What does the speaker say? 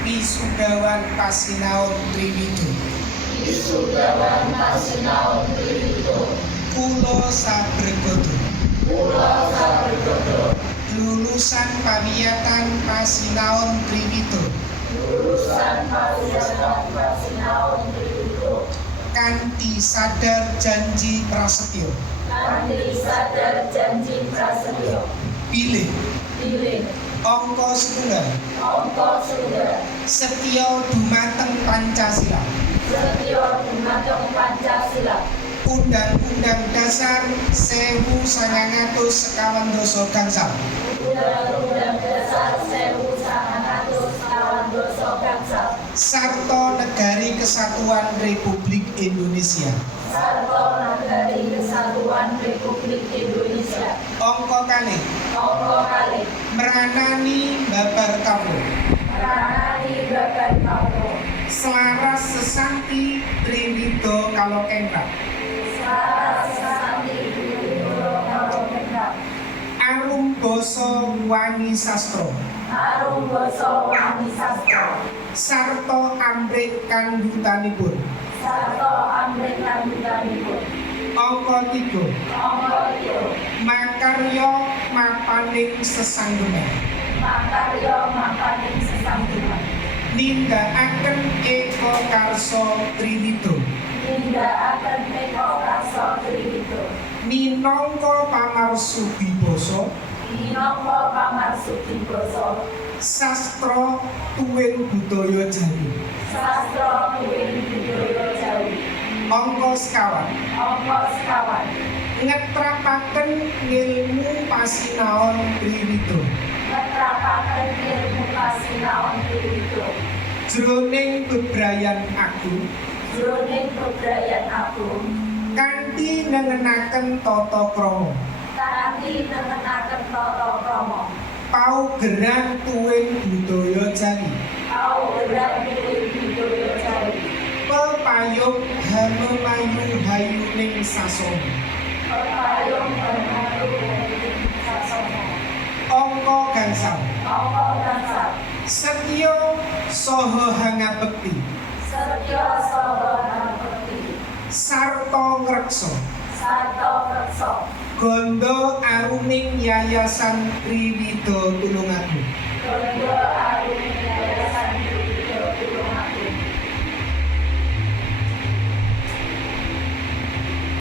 Wisudawan pasinaon Triwido. Wisudawan pasinaon Triwido. Kula sabregodo. Lulusan pawiyatan pasinaon Triwido. Kanthi sadar janji prasetyo. Pilih angka setunggal. Setya dumateng Pancasila. Undang-Undang Dasar 1952 gangsal. Sarta Negari Kesatuan Republik Indonesia. Angka kalih. Meranani babar kawruh. Selaras sesanti Triwido kalokengkap. Arum basa wangi sastra. Sarta amrih kandhutanipun. Angka 3. Makarya mapaning sesanggunan. Nindakaken eka karsa Triwido. Minangka pamarsudi basa. Sastra tuwin budaya Jawi. Angka sekawan. Ngetrapaken ngilmu pasinaon Triwido. Jroning bebrayan agung. Kanthi nengenaken tata krama. Paugeran tuwin budaya Jawi. Pepayung hamemayu hayuning sasana. Angka gangsal. Setya saha hangabekti. Sarta ngreksa. Gondo aruming Yayasan Triwido Tulungagung.